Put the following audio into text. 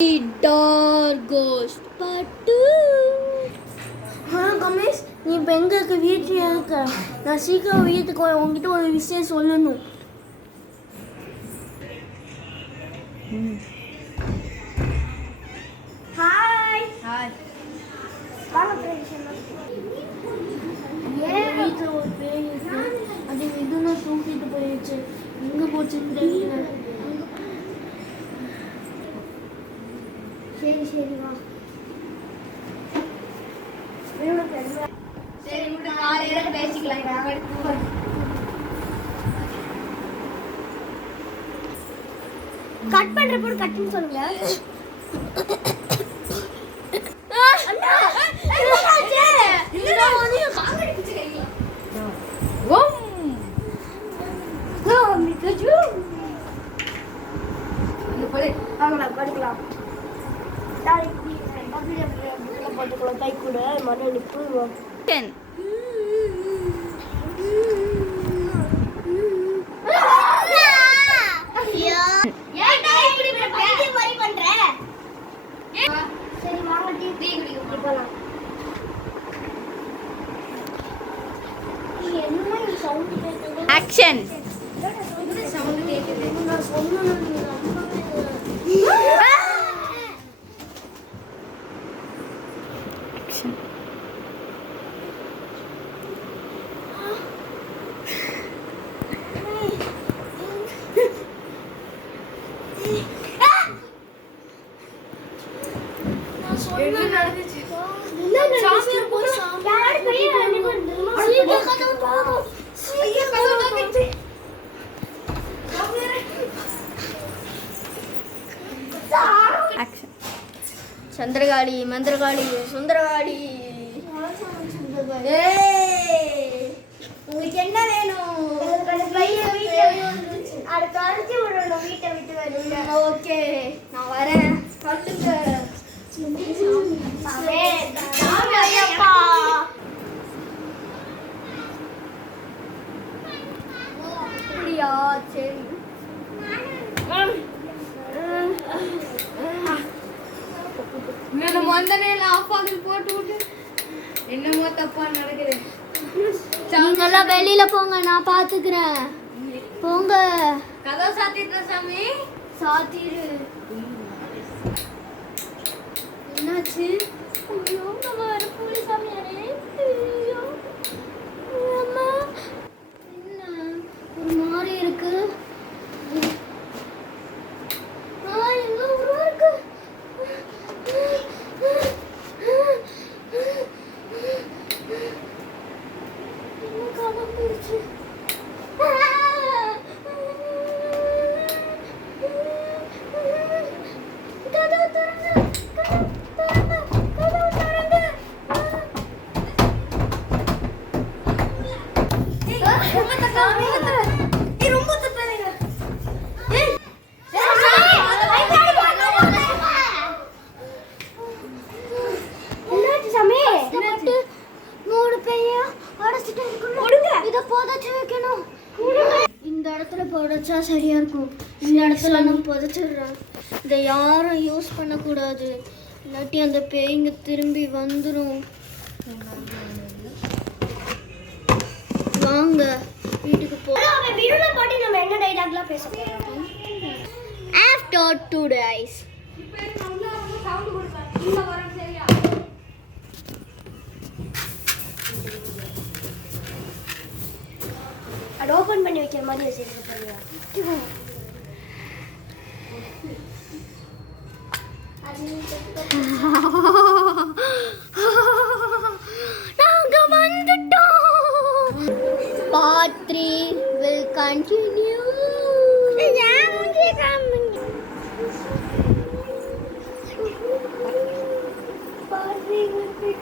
Dark cost part 2. Kamesh, நீ இப்போ எங்கே இருக்க? வீட்டில் இருக்க. நான் சீக்கிரம் வீட்டுக்கு வரேன். உங்ககிட்ட ஒரு விஷயம் சொல்லணும். Hi hi. ஏன் வீட்டில் ஒரு பேய் இருக்கு? அது இதுனா தூக்கிட்டு போயிடுச்சு. எங்கே போச்சுன்னு தெரியல. சரி சரி வா. சரி விடு, காலையில பேசிக்கலாம். கட் பண்றப்போ கட்னு சொல்லுங்க. படிக்கலாம் போட்டுக்கலாம். கை கூட மன நிப்பு. சரி வாங்க டீ குடிக்க போலாம். என்ன சவுண்ட் கேக்குது? ஆக்ஷன். சவுண்ட் கேக்குது. நான் சொன்னேன். சந்திரகாளி, மந்திரகாளி, சுந்தரகாளி. உங்களுக்கு என்ன வேணும்? ஓகே, நான் வரேன். சொல்லுங்க. அப்படியா? சரி. என்னமோ தப்பா நடக்குது. நீங்கெல்லாம் வெளியில போங்க, நான் பாத்துக்கிறேன். போங்க. கதவை சாத்திட்டு சாமி. சாத்திரு. என்னாச்சு? ஐயோ, நம்ம வர போலீஸ் சாமியாரே. ஐயோ அம்மா, என்ன ஒரு மாதிரி இருக்கு? எங்க உருவா இருக்கு? என்ன காலம் போயிடுச்சு? இந்த இடத்துல புதைச்சா சரியா இருக்கும். இந்த இடத்துல நான் புதைச்சிடுறேன். இதை யாரும் யூஸ் பண்ணக்கூடாது, இல்லாட்டி அந்த பேய்ங்க திரும்பி வந்துடும். வாங்க வீட்டுக்கு போலாம். நம்ம என்ன டைலாக்லாம் பேச போறோம்? After 2 days. அது ஓபன் பண்ணி வைக்கிற மாதிரி வச்சிருக்கீங்க. நாங்க வந்துட்டோம். Part 3 will continue. Part 3 will be